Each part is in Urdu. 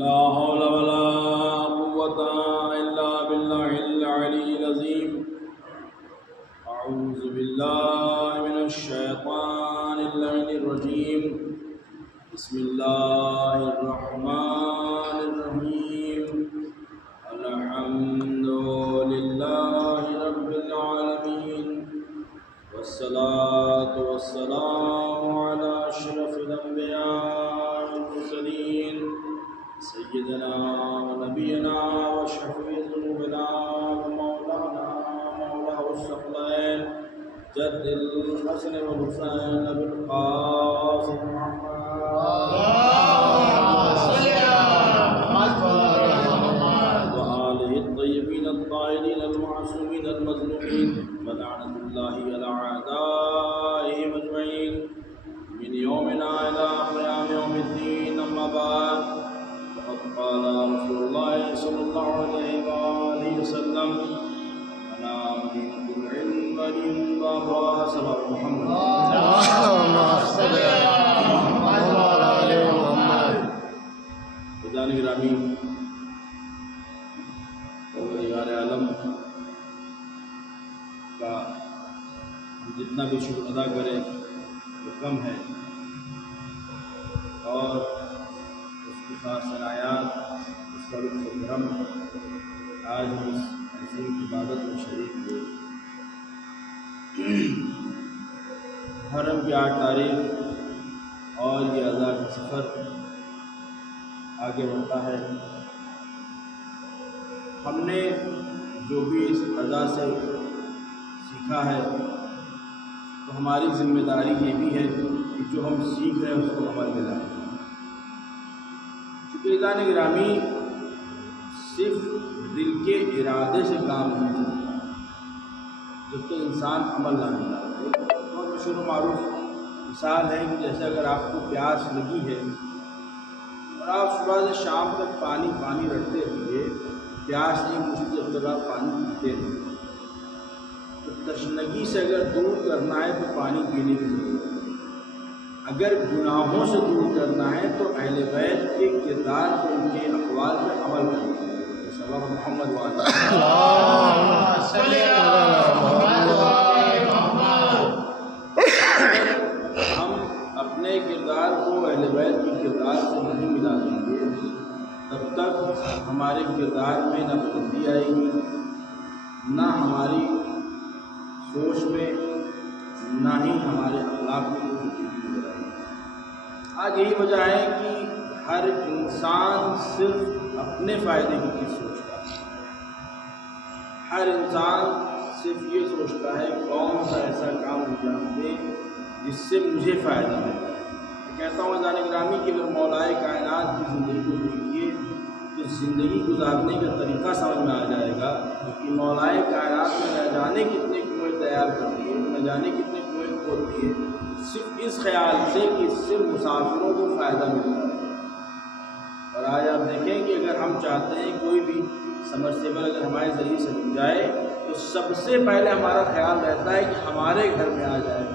لا حول ولا قوة إلا بالله العلي العظيم. أعوذ بالله من الشيطان اللعين الرجيم. بسم الله الرحمن الرحيم. الحمد لله رب العالمين، والصلاة والسلام على أشرف الأنبياء والمرسلين سيدنا ونبينا وشفيع ذنوبنا ومولانا مولاه الثقلين جد الحسن والحسين أبي القاسم محمد وآله الطيبين الطاهرين المعصومين المظلومين ولعنة الله على أعدائهم أجمعين من يومنا إلى قيام يوم الدين. أما بعد، فقد قال رسول الله صلى الله عليه وآله وسلم: أنا مدينة العلم ولي بابها سبب محمد. اللهم صل على محمد وعلى آل محمد. خدان گرامی، پروردگار عالم کا ہم جتنا بھی شکر ادا کریں وہ کم ہے، اور اس کی خاص عنایات، اس کا لطف و کرم آج ہم اس عظیم عبادت میں شریک ہوئے. محرم کی 8 تاریخ اور یہ ادا کا سفر آگے بڑھتا ہے. ہم نے جو بھی اس ادا سے سیکھا ہے تو ہماری ذمہ داری یہ بھی ہے کہ جو ہم سیکھ رہے ہیں اس کو عمل میں لائیں. چونکہ عزیزان گرامی، صرف دل کے ارادے سے کام نہیں چلتا جب تک انسان عمل نہ کرتا. بہت مشہور و معروف مثال ہے کہ جیسے اگر آپ کو پیاس لگی ہے اور آپ صبح سے شام تک پانی رٹتے رہیے، پیاس نہیں بجھتی جب تک آپ پانی پیتے رہیں. تو تشنگی سے اگر دور کرنا ہے تو پانی پینے کی ضرورت ہے. اگر گناہوں سے دور کرنا ہے تو اہل بیت کے کردار کو، ان کے اقوال پر عمل کرنا ہے. سبب محمد اللهم صل على محمد وعلى آل محمد. ہم اپنے کردار کو اہل بیت کے کردار سے نہیں ملا دیں گے تب تک ہمارے کردار میں نہ بلندی آئے گی، نہ ہماری سوچ میں، نہ ہی ہمارے اخلاق میں کوئی تبدیلی نظر آئے گی. آج یہی وجہ ہے کہ ہر انسان صرف اپنے فائدے کی چیز سوچتا ہے. ہر انسان صرف یہ سوچتا ہے کون سا ایسا کام انجام دے جس سے مجھے فائدہ ملے. میں کہتا ہوں عزیزان گرامی کہ اگر مولائے کائنات کی زندگی کو دیکھیے تو زندگی گزارنے کا طریقہ سمجھ میں آ جائے گا کہ مولائے کائنات نے نہ جانے کتنے کنویں تیار کر دیے، نہ جانے کتنے کنویں کھود دیے، صرف اس خیال سے کہ اس سے مسافروں کو فائدہ ملتا ہے. اور آج آپ دیکھیں کہ اگر ہم چاہتے ہیں کوئی بھی سمرسیبل اگر ہمارے ذریعے سے بن جائے تو سب سے پہلے ہمارا خیال رہتا ہے کہ ہمارے گھر میں آ جائے،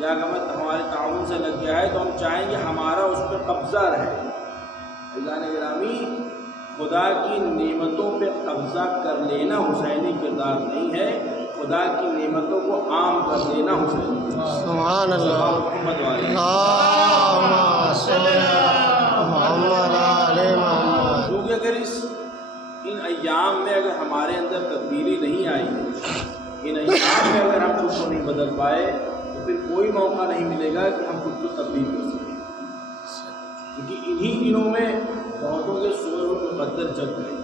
یا اگر ہمارے تعاون سے لگ گیا ہے تو ہم چاہیں کہ ہمارا اس پہ قبضہ رہے. عزیزان گرامی، خدا کی نعمتوں پہ قبضہ کر لینا حسینی کردار نہیں ہے، خدا کی نعمتوں کو عام کر دینا حسینی کردار. سبحان اللہ. محمد والے اللهم صل على محمد وعلى آل محمد. کیونکہ اگر ان ایام میں اگر ہمارے اندر تبدیلی نہیں آئی، ان ایام میں اگر ہم خود کو نہیں بدل پائے تو پھر کوئی موقع نہیں ملے گا کہ ہم خود کو تبدیل کر سکیں. کیونکہ انہی دنوں میں بہتوں کے سوئے ہوئے مقدر جگ گئے.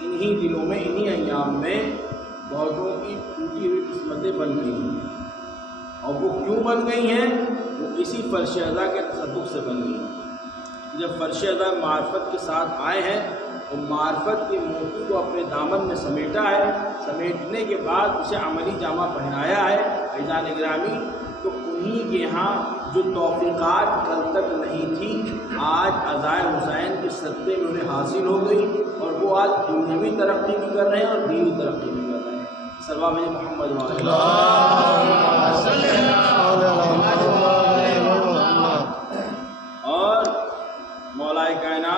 انہی دنوں میں، انہی ایام میں بہتوں کی ٹوٹی ہوئی قسمتیں بن گئی ہیں. اور وہ کیوں بن گئی ہیں؟ وہ اسی فرش ادا کے تصدق سے بن گئی ہیں. جب فرش ادا معرفت کے ساتھ آئے ہیں تو معرفت کے موتی کو اپنے دامن میں سمیٹا ہے، سمیٹنے کے بعد اسے عملی جامہ پہنایا ہے. عزیزان گرامی، تو انہی کے یہاں جو توفیقات کل تک نہیں تھی آج عزائے حسین کے صدقے میں انہیں حاصل ہو گئی، اور وہ آج دنیاوی ترقی بھی کر رہے ہیں اور دینی ترقی بھی کر رہے ہیں. سلام محمد اور مولا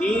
3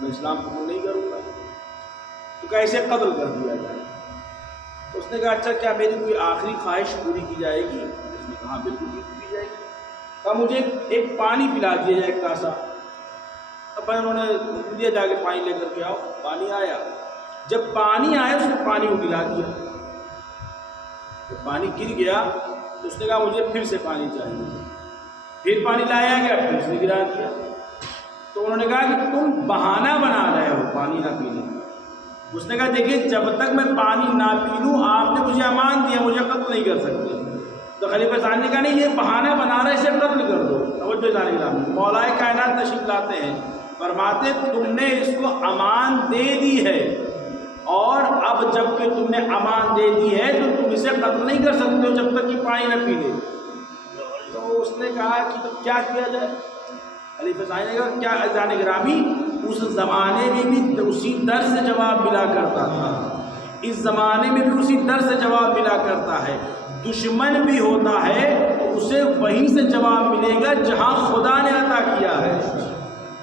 میں اسلام قبول نہیں کروں گا، تو کیسے قتل کر دیا جائے؟ تو اس نے کہا اچھا کیا میری کوئی آخری خواہش پوری کی جائے گی؟ اس نے کہا بالکل کی جائے گی۔ کہا مجھے ایک پانی پلا دیا جائے، ایک کاسا۔ اب انہوں نے دیا جا کے پانی لے کر کے آؤ، پانی آیا۔ جب پانی آیا اس نے پانی کو گرا دیا، جب پانی گر گیا تو اس نے کہا مجھے پھر سے پانی چاہیے، پھر پانی لایا گیا، پھر اس نے گرا دیا۔ تو انہوں نے کہا کہ تم بہانہ بنا رہے ہو پانی نہ پینے کا۔ اس نے کہا دیکھیے جب تک میں پانی نہ پی لوں آپ نے مجھے امان دیا، مجھے قتل نہیں کر سکتے۔ تو خلیفہ ثانی نے کہا نہیں یہ بہانہ بنا رہے اسے قتل کر دو۔ توجہ جانے گرامی، مولا کائنات تشریف لاتے ہیں، فرماتے تم نے اس کو امان دے دی ہے، اور اب جب کہ تم نے امان دے دی ہے تو تم اسے قتل نہیں کر سکتے ہو جب تک کہ پانی نہ پی لے۔ تو اس نے کہا کہ تو کیا کیا جائے؟ خلیفہ ثانی نے کہا کیا عزیزان گرامی، اس زمانے میں بھی اسی در سے جواب ملا کرتا تھا، اس زمانے میں بھی اسی در سے جواب ملا کرتا ہے۔ دشمن بھی ہوتا ہے تو اسے وہیں سے جواب ملے گا جہاں خدا نے عطا کیا ہے۔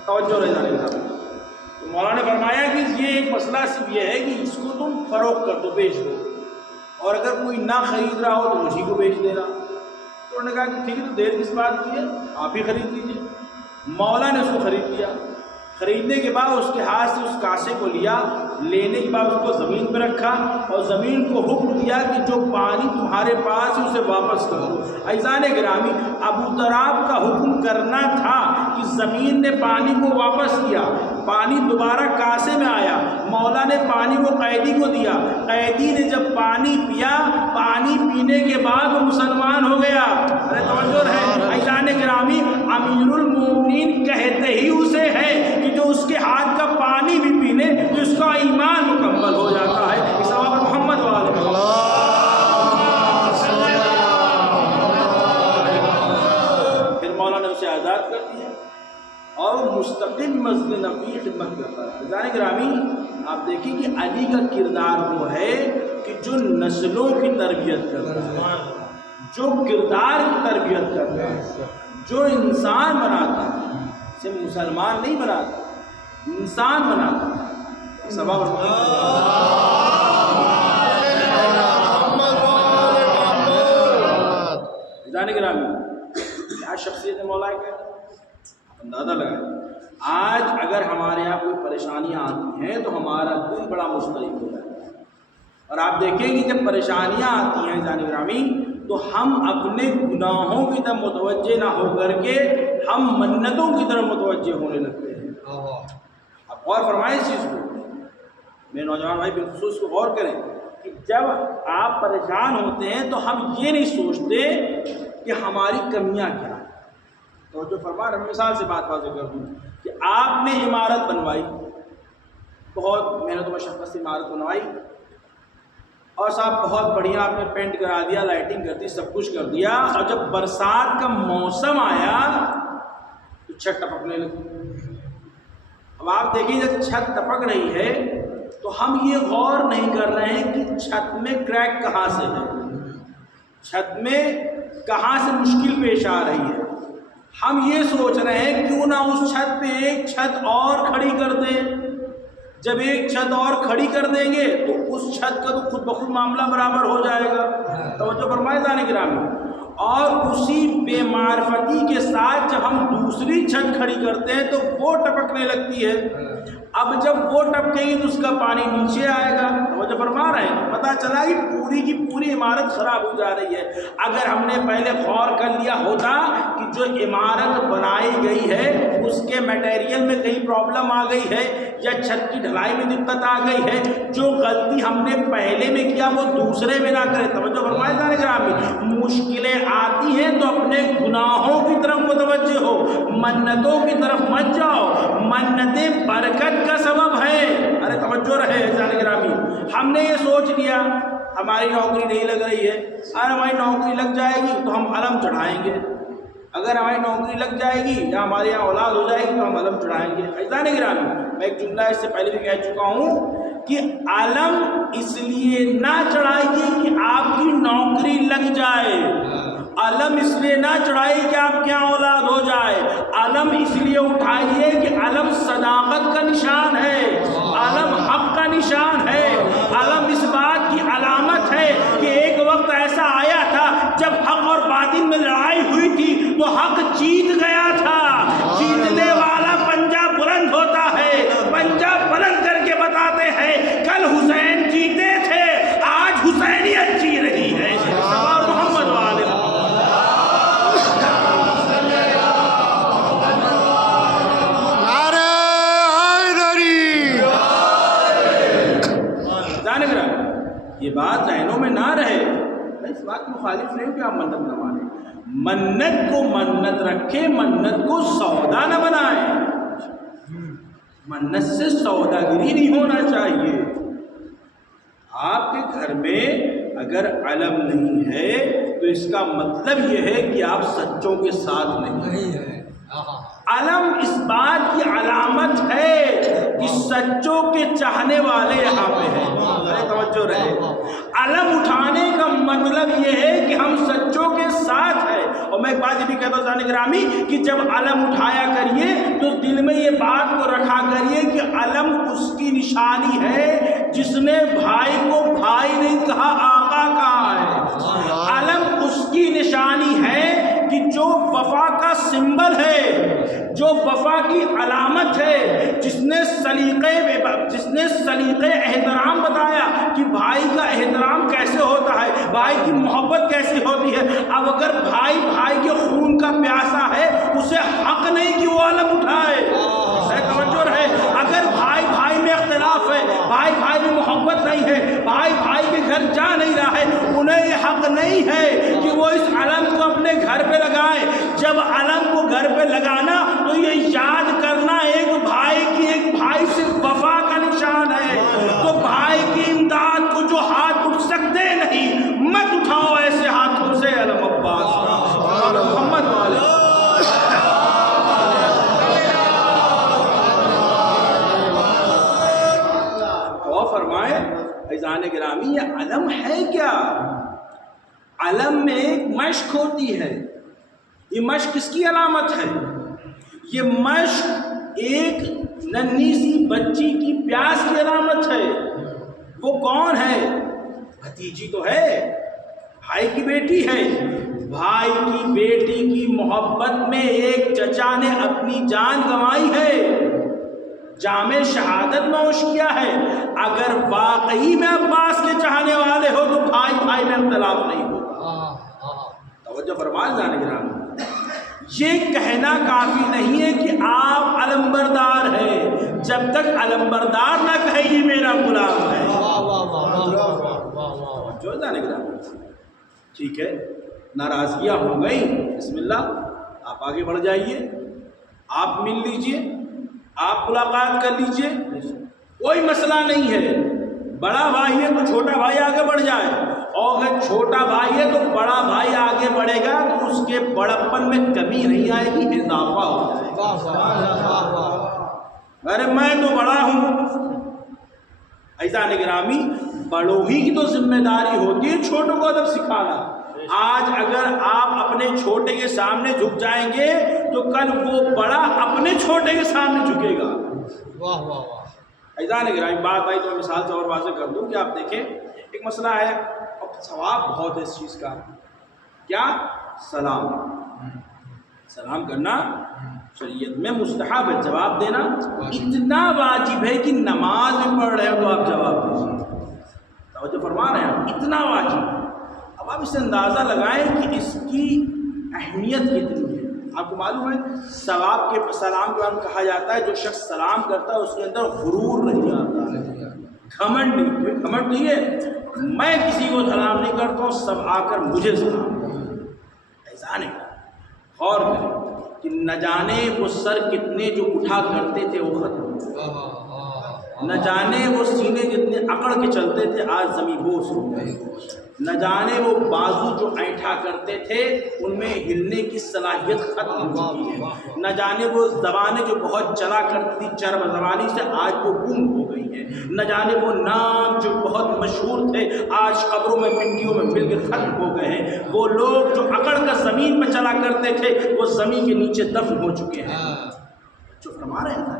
توجہ رہے عزیزان گرامی، تو مولانا نے فرمایا کہ یہ ایک مسئلہ صرف یہ ہے کہ اس کو تم فروخت کر دو، بیچ دو، اور اگر کوئی نہ خرید رہا ہو تو اسی کو بیچ دینا۔ تو انہوں نے کہا کہ ٹھیک ہے تو دیر کس بات کی ہے، آپ ہی خرید لیجیے۔ مولا نے اس کو خرید لیا۔ خریدنے کے بعد اس کے ہاتھ سے اس کاسے کو لیا، لینے کے بعد اس کو زمین پہ رکھا اور زمین کو حکم دیا کہ جو پانی تمہارے پاس ہے اسے واپس کر دو۔ عزیزان گرامی، ابو تراب کا حکم کرنا تھا کہ زمین نے پانی کو واپس کیا، پانی دوبارہ کاسے میں آیا، مولا نے پانی کو قیدی کو دیا، قیدی نے جب پانی پیا، پانی پینے کے بعد وہ مسلمان ہو گیا۔ ارے توجہ ہے عزیزان گرامی، امیر المومنین کہتے ہی اسے ہے کہ جو اس کے ہاتھ کا پانی بھی پینے تو اس کا ایمان مکمل ہو جاتا ہے۔ اس سبب محمد والے پھر مولا نے اسے آزاد کر دیا اور وہ مستقل مسجد نبوی خدمت کرتا ہے۔ عزیزان گرامی آپ دیکھیں کہ علی کا کردار وہ ہے کہ جو نسلوں کی تربیت کرتا ہے، جو کردار کی تربیت کرتا ہے، جو انسان بناتا ہے، صرف مسلمان نہیں بناتا، انسان بناتا ہے۔ سبب جانے گرامی کیا شخصیت مولا ہے، اندازہ لگائیں۔ آج اگر ہمارے یہاں کوئی پریشانیاں آتی ہیں تو ہمارا دل بڑا مضطرب ہوتا ہے، اور آپ دیکھیں کہ جب پریشانیاں آتی ہیں جانے گرامی تو ہم اپنے گناہوں کی طرف متوجہ نہ ہو کر کے ہم منتوں کی طرف متوجہ ہونے لگتے ہیں۔ آپ غور فرمائیں اس چیز کو، میرے نوجوان بھائی بالخصوص کو غور کریں کہ جب آپ پریشان ہوتے ہیں تو ہم یہ نہیں سوچتے کہ ہماری کمیاں کیا ہیں۔ تو جو فرما رہے ہیں، مثال سے بات واضح کر دوں کہ آپ نے عمارت بنوائی، بہت محنت و مشقت سے عمارت بنوائی، اور صاحب بہت بڑھیا آپ نے پینٹ کرا دیا، لائٹنگ کر دی، سب کچھ کر دیا، اور جب برسات کا موسم آیا تو چھت ٹپکنے لگی۔ اب آپ دیکھیں جب چھت ٹپک رہی ہے تو ہم یہ غور نہیں کر رہے ہیں کہ چھت میں کریک کہاں سے ہے، چھت میں کہاں سے مشکل پیش آ رہی ہے۔ ہم یہ سوچ رہے ہیں کیوں نہ اس چھت پہ ایک چھت اور کھڑی کر دیں، جب ایک چھت اور کھڑی کر دیں گے تو اس چھت کا تو خود بخود معاملہ برابر ہو جائے گا۔ توجہ فرمائے جانے گرامی، اور اسی بے معرفتی کے ساتھ جب ہم دوسری چھت کھڑی کرتے ہیں تو وہ ٹپکنے لگتی ہے۔ اب جب وہ ٹپکے گی تو اس کا پانی نیچے آئے گا۔ توجہ فرما رہے ہیں، پتہ چلا کہ پوری کی پوری عمارت خراب ہو جا رہی ہے۔ اگر ہم نے پہلے غور کر لیا ہوتا کہ جو عمارت بنائی گئی ہے اس کے میٹیریل میں کہیں پرابلم آ گئی ہے یا چھت کی ڈھلائی میں دقت آ گئی ہے، جو غلطی ہم نے پہلے میں کیا وہ دوسرے میں نہ کرے۔ توجہ فرمائے جانے گرامی، مشکلیں آتی ہیں تو اپنے گناہوں کی طرف متوجہ ہو، منتوں کی طرف مت جاؤ، منتیں برکت کا سبب ہے۔ ارے توجہ رہے جانے گرامی، ہم نے یہ سوچ لیا ہماری نوکری نہیں لگ رہی ہے، اگر ہماری نوکری لگ جائے گی تو ہم علم چڑھائیں گے، اگر ہماری نوکری لگ جائے گی یا ہمارے یہاں اولاد ہو جائے گی تو ہم علم چڑھائیں گے۔ عزیزان گرامی، میں ایک جملہ اس سے پہلے بھی کہہ چکا ہوں کہ علم اس لیے نہ چڑھائیے کہ آپ کی نوکری لگ جائے، علم اس لیے نہ چڑھائیے کہ آپ کے یہاں اولاد ہو جائے، علم اس لیے اٹھائیے کہ علم صداقت خلافت کا نشان ہے، علم حق کا نشان ہے، علم اس بات کی علامت ہے کہ ایک وقت ایسا آیا تھا جب حق اور باطل میں لڑائی ہوئی تھی تو حق جیت گیا تھا۔ جیتنے والا پنجہ بلند ہوتا ہے، پنجہ بلند کر کے بتاتے ہیں کل حسین جیتے تھے، آج حسینیت جی رہی ہے۔ سوال محمد والے نعرہ حیدری۔ جانے گرا یہ بات ذہنوں میں نہ رہے، میں اس بات کی مخالف نہیں کہ آپ منت نہ مانیں، منت کو منت رکھے، منت کو سودا نہ بنائیں، منت سے سوداگری نہیں ہونا چاہیے۔ آپ کے گھر میں اگر علم نہیں ہے تو اس کا مطلب یہ ہے کہ آپ سچوں کے ساتھ نہیں ہیں۔ علم اس بات کی علامت ہے کہ سچوں کے چاہنے والے یہاں پہ ہیں، توجہ رہے۔ علم اٹھانے کا مطلب یہ ہے کہ ہم سچوں کے ساتھ ہیں۔ اور میں ایک بات یہ بھی کہتا ہوں جان گرامی کہ جب علم اٹھایا کریے تو دل میں یہ بات کو رکھا کریے کہ علم اس کی نشانی ہے جس نے بھائی کو بھائی نہیں کہا آقا کہا ہے۔ علم اس کی نشانی ہے کہ جو وفا کا سمبل ہے، جو وفا کی علامت ہے، جس نے سلیقے احترام بتایا کہ بھائی کا احترام کیسے ہوتا ہے، بھائی کی محبت کیسی ہوتی ہے۔ اب اگر بھائی بھائی کے خون کا پیاسا ہے، اسے حق نہیں کہ وہ علم اٹھائے۔ توجہ رہے، اگر بھائی بھائی میں اختلاف ہے، بھائی بھائی میں محبت نہیں ہے، بھائی بھائی کے گھر جا نہیں رہا ہے، انہیں یہ حق نہیں ہے کہ وہ اس علم کو اپنے گھر پہ لگائے۔ جب علم کو گھر پہ لگانا تو یہ یاد کرنا ایک بھائی کی ایک بھائی سے وفا کا نشان ہے۔ تو بھائی کی امداد کو جو ہاتھ اٹھ سکتے نہیں، مت اٹھاؤ ایسے ہاتھوں سے علم عباس کا۔ محمد والے فرمائے فیضان گرامی یہ علم ہے کیا؟ علم میں ایک مشق ہوتی ہے، یہ مشق کس کی علامت ہے؟ یہ مشق ایک ننھی سی بچی کی پیاس کی علامت ہے۔ وہ کون ہے؟ بھتیجی تو ہے، بھائی کی بیٹی ہے۔ بھائی کی بیٹی کی محبت میں ایک چچا نے اپنی جان گنوائی ہے، جام شہادت نوش کیا ہے۔ اگر واقعی میں عباس کے چاہنے والے ہو تو بھائی بھائی میں اختلاف نہیں ہوگا۔ توجہ فرمان جانے گرامی، یہ کہنا کافی نہیں ہے کہ آپ علمبردار ہیں، جب تک علمبردار نہ کہے یہ میرا غلام ہے۔ جو جانے گرامی ٹھیک ہے، ناراضگیاں ہو گئی، بسم اللہ آپ آگے بڑھ جائیے، آپ مل لیجئے، آپ ملاقات کر لیجئے، کوئی مسئلہ نہیں ہے۔ بڑا بھائی ہے تو چھوٹا بھائی آگے بڑھ جائے، اور اگر چھوٹا بھائی ہے تو بڑا بھائی آگے بڑھے گا تو اس کے بڑپن میں کمی نہیں آئے گی، اضافہ ہو جائے گا۔ ارے میں تو بڑا ہوں، ایسا نگرامی بڑوں ہی کی تو ذمہ داری ہوتی ہے چھوٹوں کو ادب سکھانا۔ آج اگر آپ اپنے چھوٹے کے سامنے جھک جائیں گے تو کل وہ بڑا اپنے چھوٹے کے سامنے جھکے گا۔ واہ واہ واہ، ایسا نگرامی بات آئی تو میں مثال سے اور واضح کر دوں کہ آپ دیکھیں ایک مسئلہ ہے اور ثواب بہت ہے اس چیز کا، کیا؟ سلام کرنا شریعت میں مستحب ہے، جواب دینا اتنا واجب ہے کہ نماز میں پڑھ رہے ہو تو آپ جواب دیجیے۔ توجہ فرما رہے ہیں، اتنا واجب۔ اب آپ اس سے اندازہ لگائیں کہ اس کی اہمیت کتنی ہے۔ آپ کو معلوم ہے ثواب کے سلام کے بعد کہا جاتا ہے جو شخص سلام کرتا ہے اس کے اندر غرور نہیں آتا ہے، گھمنڈ نہیں، گھمنڈ نہیں ہے میں کسی کو سلام نہیں کرتا ہوں، سب آ کر مجھے سلام کرتے ہیں۔ ایسا نہیں، غور کریں کہ نہ جانے وہ سر کتنے جو اٹھا کرتے تھے وہ ختم ہو، نہ جانے وہ سینے جتنے اکڑ کے چلتے تھے آج زمین بوس ہو گئے، نہ جانے وہ بازو جو اینٹھا کرتے تھے ان میں ہلنے کی صلاحیت ختم ہو چکی ہے، نہ جانے وہ زبانیں جو بہت چلا کرتی تھی چرب زبانی سے آج وہ گم ہو گئی ہیں، نہ جانے وہ نام جو بہت مشہور تھے آج قبروں میں مٹیوں میں مل کے ختم ہو گئے ہیں، وہ لوگ جو اکڑ کر زمین پہ چلا کرتے تھے وہ زمین کے نیچے دفن ہو چکے ہیں۔ جو فرما رہے ہیں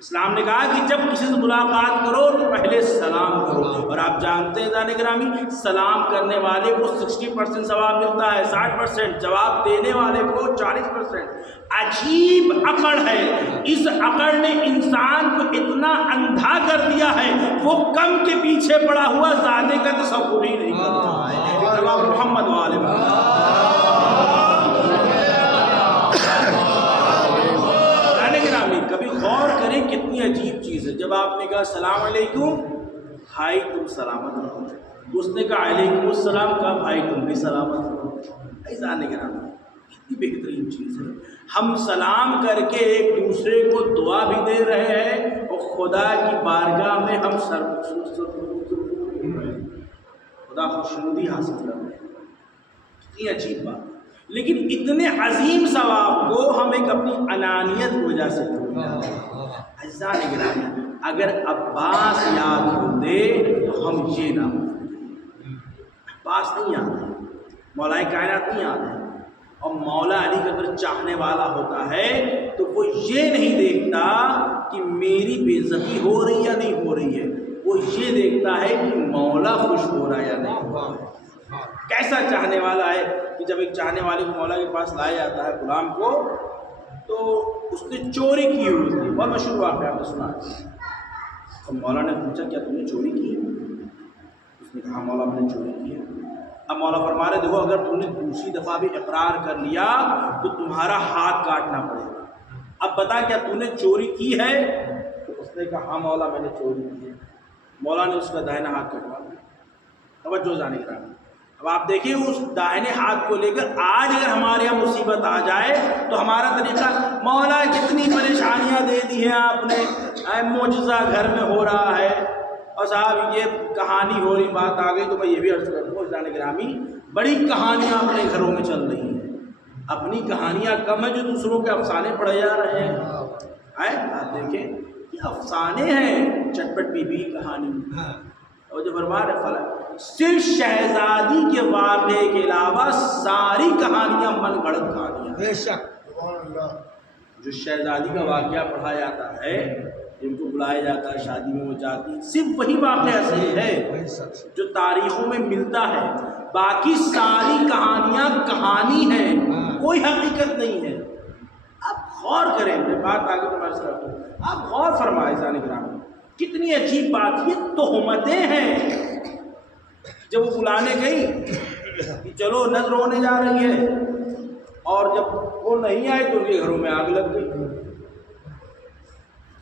اسلام نے کہا کہ جب کسی سے ملاقات کرو تو پہلے سلام کرو، اور آپ جانتے ہیں جانے گرامی سلام کرنے والے کو 60% ثواب ملتا ہے، 60% جواب دینے والے کو 40%۔ عجیب عقل ہے، اس عقل نے انسان کو اتنا اندھا کر دیا ہے، وہ کم کے پیچھے پڑا ہوا زیادہ کا تصور ہی نہیں کر رہا ہے۔ محمد والے کبھی غور کریں کتنی عجیب چیز ہے۔ جب آپ نے کہا السلام علیکم، بھائی تم سلامت رہو، اس نے کہا علیکم السلام، کہا بھائی تم بھی سلامت رہو۔ ایسا نہیں کرنا، کتنی بہترین چیز ہے۔ ہم سلام کر کے ایک دوسرے کو دعا بھی دے رہے ہیں اور خدا کی بارگاہ میں ہم خدا خوشنودی حاصل کر رہے ہیں۔ کتنی عجیب بات، لیکن اتنے عظیم ثواب کو ہم ایک اپنی انانیت کی وجہ سے ایسا نگرانی۔ اگر عباس یاد ہوتے تو ہم یہ نہ ہوتے۔ عباس نہیں یاد ہے، مولا کائنات نہیں یاد ہے، اور مولا علی کا اگر چاہنے والا ہوتا ہے تو وہ یہ نہیں دیکھتا کہ میری بے عزتی ہو رہی یا نہیں ہو رہی ہے، وہ یہ دیکھتا ہے کہ مولا خوش ہو رہا ہے یا نہیں ہو رہا ہے۔ کیسا چاہنے والا ہے کہ جب ایک چاہنے والے کو مولا کے پاس لایا جاتا ہے غلام کو، تو اس نے چوری کی ہوئی تھی، بہت مشہور واقعہ آپ نے سنا ہے۔ تو مولا نے پوچھا کیا تم نے چوری کی؟ اس نے کہا مولا میں نے چوری کی ہے۔ اب مولا فرما رہے دیکھو اگر تم نے دوسری دفعہ بھی اقرار کر لیا تو تمہارا ہاتھ کاٹنا پڑے گا، اب بتا کیا تم نے چوری کی ہے؟ تو اس نے کہا ہاں مولا میں نے چوری کی ہے۔ مولا نے اس کا دائنا ہاتھ کٹوا دیا۔ توجہ جانے کا، اب آپ دیکھیں اس دائنے ہاتھ کو لے کر آج اگر ہمارے یہاں مصیبت آ جائے تو ہمارا طریقہ مولا کتنی پریشانیاں دے دی ہیں آپ نے، معجزہ گھر میں ہو رہا ہے، اور صاحب یہ کہانی ہو رہی، بات آ گئی تو میں یہ بھی عرض کر دوں جانے گرامی بڑی کہانیاں اپنے گھروں میں چل رہی ہیں، اپنی کہانیاں کم ہیں جو دوسروں کے افسانے پڑھے جا رہے ہیں۔ آپ دیکھیں یہ افسانے ہیں، چٹپٹ بی بی کہانی، اور جو فرما رہے فلاں صرف شہزادی کے واقعے کے علاوہ ساری کہانیاں من گھڑت کہانیاں، بے شک جو شہزادی کا واقعہ پڑھا جاتا ہے، جن کو بلایا جاتا ہے شادی میں وہ جاتی، صرف وہی واقعہ صحیح ہے جو تاریخوں میں ملتا ہے، باقی ساری کہانیاں کہانی ہیں، کوئی حقیقت نہیں ہے۔ آپ غور کریں، میں بات آگے تمہارے سے کرتا ہوں، آپ غور فرمائیں جانے گرامی کتنی عجیب بات، یہ تہمتیں ہیں۔ جب وہ بلانے گئی کہ چلو نظر ہونے جا رہی ہے، اور جب وہ نہیں آئے تو ان کے گھروں میں آگ لگ گئی،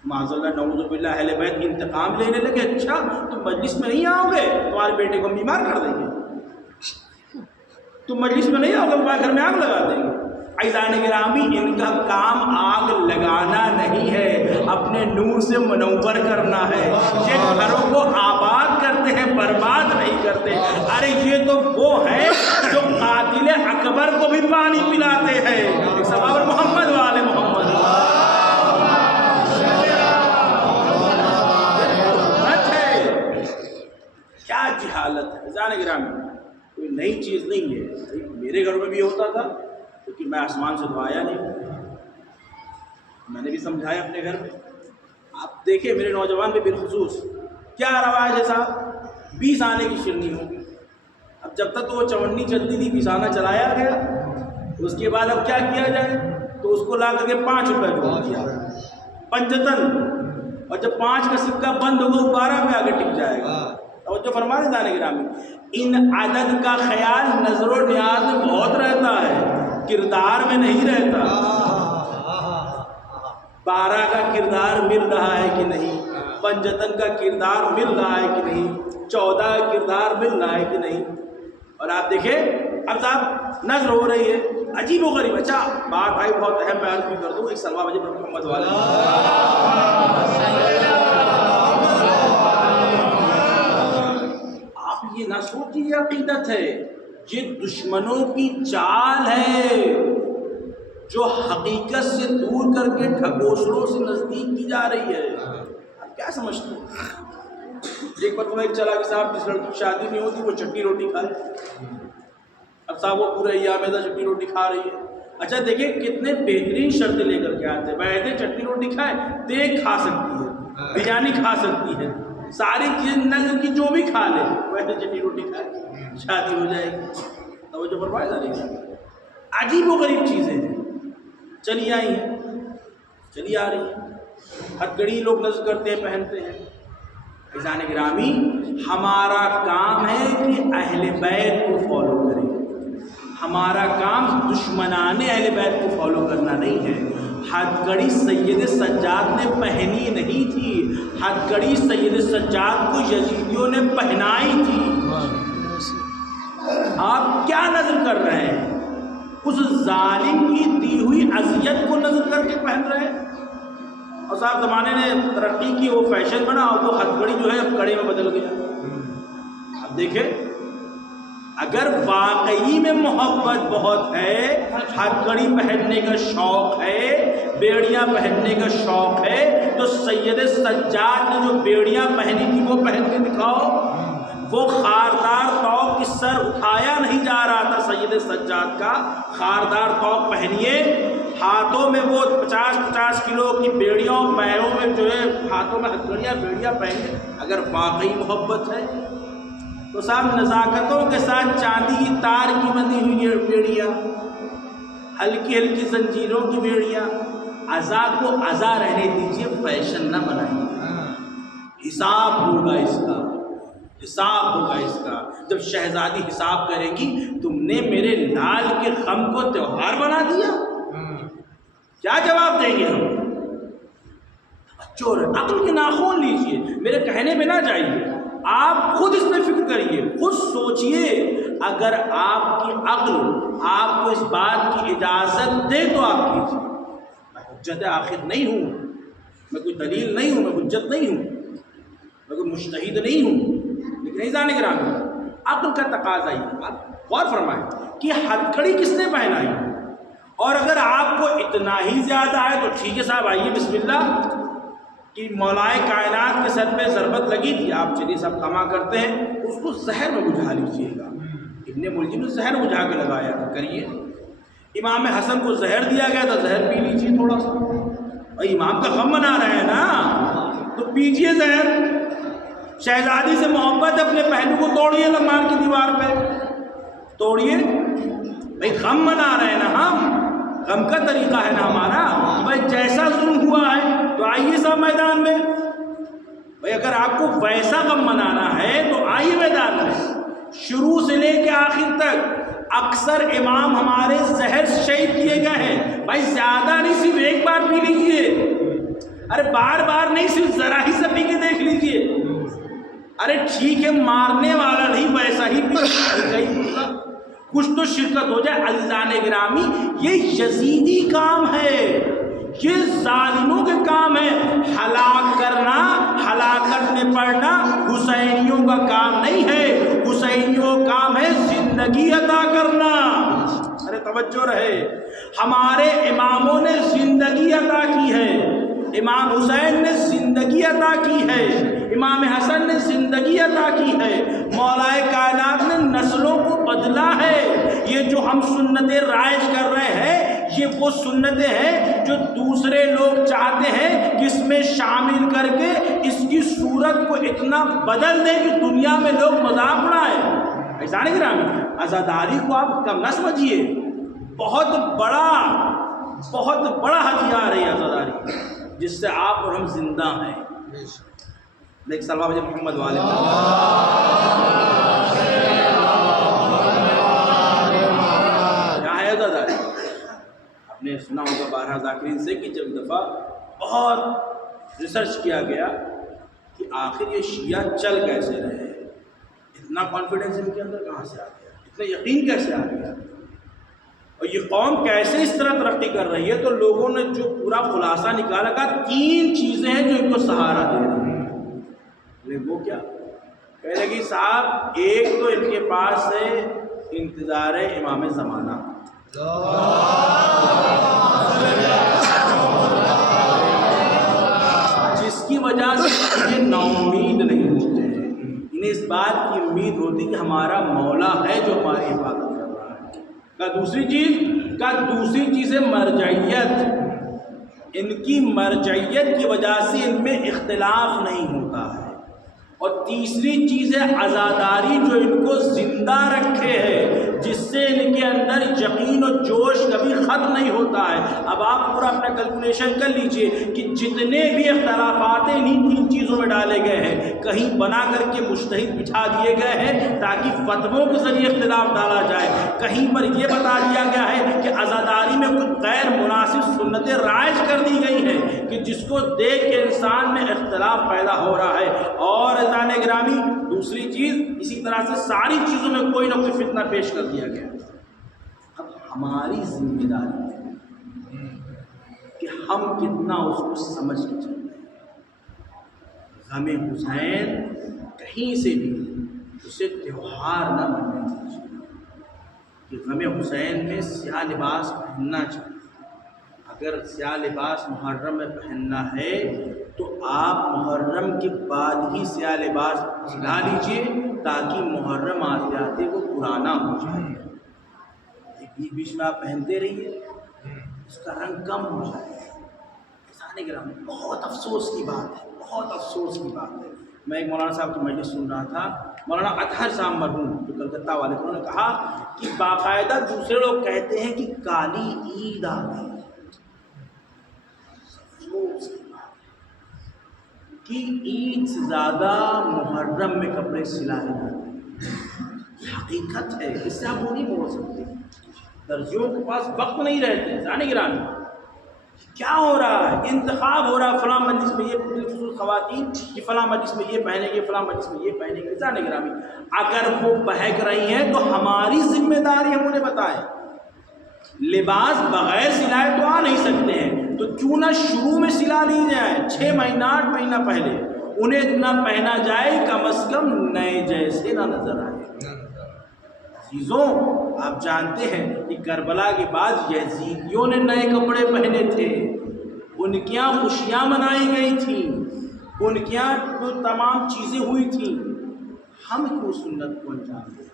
معاذ اللہ نعوذ باللہ، اہل بیت انتقام لینے لگے، اچھا تم مجلس میں نہیں آؤ گے تمہارے بیٹے کو ہم بیمار کر دیں گے، تم مجلس میں نہیں آؤ گے تمہارے گھر میں آگ لگا دیں گے۔ عزیزان گرامی ان کا کام آگ لگانا نہیں ہے، اپنے نور سے منور کرنا ہے، یہ گھروں کو آباد کرتے ہیں، برباد نہیں کرتے۔ ارے یہ تو وہ ہے جو قاتل اکبر کو بھی پانی پلاتے ہیں، سباب محمد والے محمد، کیا جہالت ہے عزیزان گرامی، کوئی نئی چیز نہیں ہے، میرے گھر میں بھی ہوتا تھا کیونکہ میں آسمان سے تو آیا نہیں، میں نے بھی سمجھایا اپنے گھر میں۔ آپ دیکھیں میرے نوجوان پہ بالخصوص کیا رواج ہے صاحب، 20 آنے کی شرنی ہوگی، اب جب تک تو وہ چونی چلتی تھی 20 آنا چلایا گیا، اس کے بعد اب کیا کیا جائے تو اس کو لا کر کے 5 روپے جوڑ دیا پنجتن، اور جب 5 کا سکہ بند ہوگا وہ 12 پہ آگے ٹک جائے گا۔ اور جو فرما رہے جانے گرامی ان عدد کا خیال نظر و نیاز میں بہت رہتا ہے، کردار میں نہیں رہتا۔ 12 کا کردار مل رہا ہے کہ نہیں، پنجتن کا کردار مل رہا ہے کہ نہیں، 14 کا کردار مل رہا ہے کہ نہیں۔ اور آپ دیکھیں اب صاحب نظر ہو رہی ہے، عجیب و غریب، اچھا بات بھائی بہت اہم میں عرض بھی کر دوں، ایک سلوہ بجے پر محمد والا، آپ یہ نہ سوچیے یہ عقیدت ہے، یہ دشمنوں کی چال ہے جو حقیقت سے دور کر کے ڈھکوسلوں سے نزدیک کی جا رہی ہے۔ آپ کیا سمجھتے ہیں؟ ایک مرتبہ ایک چلا کہ صاحب جس لڑکی کی شادی نہیں ہوتی وہ چٹنی روٹی کھائے، اب صاحب وہ پورے ایام میں چٹنی روٹی کھا رہی ہے، اچھا دیکھیں کتنے بہترین شرطیں لے کر کے آتے ہیں، بیٹھے چٹنی روٹی کھائے، دیکھ کھا سکتی ہے، بریانی کھا سکتی ہے، ساری چیزیں نظر کی جو بھی کھا لے، بیٹھے چٹنی روٹی کھائے، شادی ہو جائے گی۔ توجہ فرمائے جا رہی ہے، عجیب و غریب چیزیں ہیں چلی آئی ہیں، چلی آ رہی ہیں، ہتھکڑی لوگ نظر کرتے ہیں، پہنتے ہیں۔ عزیزان گرامی، ہمارا کام ہے کہ اہل بیت کو فالو کریں، ہمارا کام دشمنان اہل بیت کو فالو کرنا نہیں ہے۔ ہتھکڑی سید سجاد نے پہنی نہیں تھی، ہتھکڑی سید سجاد کو یزیدیوں نے پہنائی تھی۔ آپ کیا نظر کر رہے ہیں؟ اس ظالم کی دی ہوئی اذیت کو نظر کر کے پہن رہے ہیں۔ اور صاحب زمانے نے ترقی کی، وہ فیشن بنا اور وہ ہتھکڑی جو ہے اب کڑے میں بدل گیا۔ اب دیکھیں اگر واقعی میں محبت بہت ہے، ہتھکڑی پہننے کا شوق ہے، بیڑیاں پہننے کا شوق ہے، تو سید سجاد نے جو بیڑیاں پہنی تھی وہ پہن کے دکھاؤ۔ وہ خاردار توق کی سر اٹھایا نہیں جا رہا تھا سید سجاد کا، خاردار توق پہنیے، ہاتھوں میں وہ 50-50 کلو کی بیڑیاں، پیروں میں جو ہے ہاتھوں میں ہتھکڑیاں بیڑیاں پہنیے۔ اگر واقعی محبت ہے تو صاحب نزاکتوں کے ساتھ چاندی کی تار کی بندھی ہوئی بیڑیاں، ہلکی ہلکی زنجیروں کی بیڑیاں، عزا کو عزا رہنے دیجیے، فیشن نہ بنائیے۔ حساب ہوگا اس کا، حساب ہوگا اس کا۔ جب شہزادی حساب کرے گی تم نے میرے لال کے غم کو تہوار بنا دیا، کیا جواب دیں گے ہم؟ چور عقل کے ناخن لیجئے، میرے کہنے پہ نہ جائیے، آپ خود اس پہ فکر کریے، خود سوچئے۔ اگر آپ کی عقل آپ کو اس بات کی اجازت دے تو آپ کیجیے۔ میں حجت آخر نہیں ہوں، میں کوئی دلیل نہیں ہوں، میں حجت نہیں ہوں، میں کوئی مجتہد نہیں ہوں، لیکن عزیزان گرامی عقل کا تقاضا ہی، آپ غور فرمائیں کہ ہتھکڑی کس نے پہنائی؟ اور اگر آپ کو اتنا ہی زیادہ ہے تو ٹھیک ہے صاحب، آئیے بسم اللہ کہ مولائے کائنات کے سر پہ ضربت لگی تھی، آپ چلیے سب کما کرتے ہیں، اس کو زہر میں بجھا لیجیے گا۔ ابن ملجم نے زہر بجھا کے لگایا تھا، کریے۔ امام حسن کو زہر دیا گیا تھا، زہر پی لیجیے تھوڑا سا، بھائی امام کا غم منا رہے ہیں نا تو پیجیے زہر۔ شہزادی سے محبت، اپنے پہلو کو توڑیے لمحان کی دیوار پہ، توڑیے، بھائی غم منا رہے ہیں نا ہم، غم کا طریقہ ہے نا ہمارا، بھائی جیسا ظلم ہوا ہے تو آئیے صاحب میدان میں، بھائی اگر آپ کو ویسا غم منانا ہے تو آئیے میدان میں، شروع سے لے کے آخر تک۔ اکثر امام ہمارے زہر شہید کیے گئے ہیں، بھائی زیادہ نہیں، صرف ایک بار پی لیجئے، ارے بار بار نہیں، صرف ذرا ہی سے پی کے دیکھ لیجئے، ارے ٹھیک ہے مارنے والا نہیں ویسا ہی پی، کچھ تو شرکت ہو جائے۔ عزیزان گرامی یہ یزیدی کام ہے، یہ ظالموں کے کام ہے، ہلاک کرنا، ہلاکت میں پڑنا حسینیوں کا کام نہیں ہے، حسینیوں کا کام ہے زندگی عطا کرنا۔ ارے توجہ رہے، ہمارے اماموں نے زندگی عطا کی ہے، امام حسین نے زندگی عطا کی ہے، امام حسن نے زندگی عطا کی ہے، مولائے کائنات نے نسلوں کو بدلا ہے۔ یہ جو ہم سنتیں رائج کر رہے ہیں، یہ وہ سنتیں ہیں جو دوسرے لوگ چاہتے ہیں کہ اس میں شامل کر کے اس کی صورت کو اتنا بدل دیں کہ دنیا میں لوگ مذاق اڑائیں۔ عزیزان گرامی عزاداری کو آپ کم نہ سمجھیے، بہت بڑا ہتھیار ہے عزاداری، جس سے آپ اور ہم زندہ ہیں۔ ایک سلوات بھیجیں محمد والے کیا ہے عزاداری؟ آپ نے سنا ہوگا بارہا ذاکرین سے کہ جب دفعہ بہت ریسرچ کیا گیا کہ آخر یہ شیعہ چل کیسے رہے، اتنا کانفیڈنس ان کے اندر کہاں سے آ گیا، اتنا یقین کیسے آ گیا، اور یہ قوم کیسے اس طرح ترقی کر رہی ہے؟ تو لوگوں نے جو پورا خلاصہ نکالا کہ 3 چیزیں ہیں جو ان کو سہارا دے رہی ہیں۔ وہ کیا کہہ لگی صاحب؟ ایک تو ان کے پاس ہے انتظار امام زمانہ، جس کی وجہ سے یہ نا امید نہیں ہوتے ہیں، انہیں اس بات کی امید ہوتی کہ ہمارا مولا ہے جو ہماری حفاظت کر رہا ہے۔ دوسری چیز کا دوسری چیز ہے مرجعیت، ان کی مرجعیت کی وجہ سے ان میں اختلاف نہیں ہوتا ہے، اور تیسری چیز ہے عزاداری جو ان کو زندہ رکھے ہے، جس سے ان کے اندر یقین و جوش کبھی ختم نہیں ہوتا ہے۔ اب آپ پورا اپنا کیلکولیشن کر لیجئے کہ جتنے بھی اختلافات انہیں تین چیزوں میں ڈالے گئے ہیں، کہیں بنا کر کے مجتہد بٹھا دیے گئے ہیں تاکہ فتووں کے ذریعے اختلاف ڈالا جائے، کہیں پر یہ بتا دیا گیا ہے کہ عزاداری میں کچھ غیر مناسب سنتیں رائج کر دی گئی ہیں کہ جس کو دیکھ کے انسان میں اختلاف پیدا ہو رہا ہے، اور عزیزان گرامی دوسری چیز اسی طرح سے ساری چیزوں میں کوئی نہ کوئی فتنہ پیش کر دیا گیا۔ اب ہماری ذمہ داری ہے کہ ہم کتنا اس کو سمجھ کے چل رہے ہیں۔ غم حسین کہیں سے بھی اسے تہوار نہ بننے دیجیے کہ غم حسین میں سیاہ لباس پہننا چاہیے۔ اگر سیاہ لباس محرم میں پہننا ہے تو آپ محرم کے بعد ہی سیاہ لباس سلا لیجئے تاکہ محرم آتے آتے وہ پرانا ہو جائے، بیچ بیچ میں آپ پہنتے رہیے، اس کا رنگ کم ہو جائے۔ عزیزان گرامی بہت افسوس کی بات ہے، بہت افسوس کی بات ہے۔ میں ایک مولانا صاحب کی مجلس سن رہا تھا، مولانا اطہر صاحب مرحوم جو کلکتہ والے تھے، انہوں نے کہا کہ باقاعدہ دوسرے لوگ کہتے ہیں کہ کالی عید آ گئی، کہ عید سے زیادہ محرم میں کپڑے سلائے جاتے ہیں۔ حقیقت ہے، اس سے آپ وہ نہیں بول سکتے۔ درزیوں کے پاس وقت نہیں رہتے۔ جانے گرامی کیا ہو رہا ہے؟ انتخاب ہو رہا ہے، فلاں مجلس میں یہ، بالخصوص خواتین کہ فلاں مجلس میں یہ پہنیں گے، فلاں مجلس میں یہ پہنیں گے۔ جانے گرامی اگر وہ بہک رہی ہیں تو ہماری ذمہ داری ہم انہیں بتائیں۔ لباس بغیر سلائے تو آ نہیں سکتے ہیں، تو کیوں نہ شروع میں سلا لی جائے، 6 مہینہ 8 مہینہ پہلے انہیں اتنا پہنا جائے کم از کم نئے جیسے نہ نظر آئے۔ عزیزوں آپ جانتے ہیں کہ کربلا کے بعد یزیدیوں نے نئے کپڑے پہنے تھے، ان کی یہاں خوشیاں منائی گئی تھیں، ان کے یہاں جو تمام چیزیں ہوئی تھیں، ہم کیوں سنت کو انجام دیں؟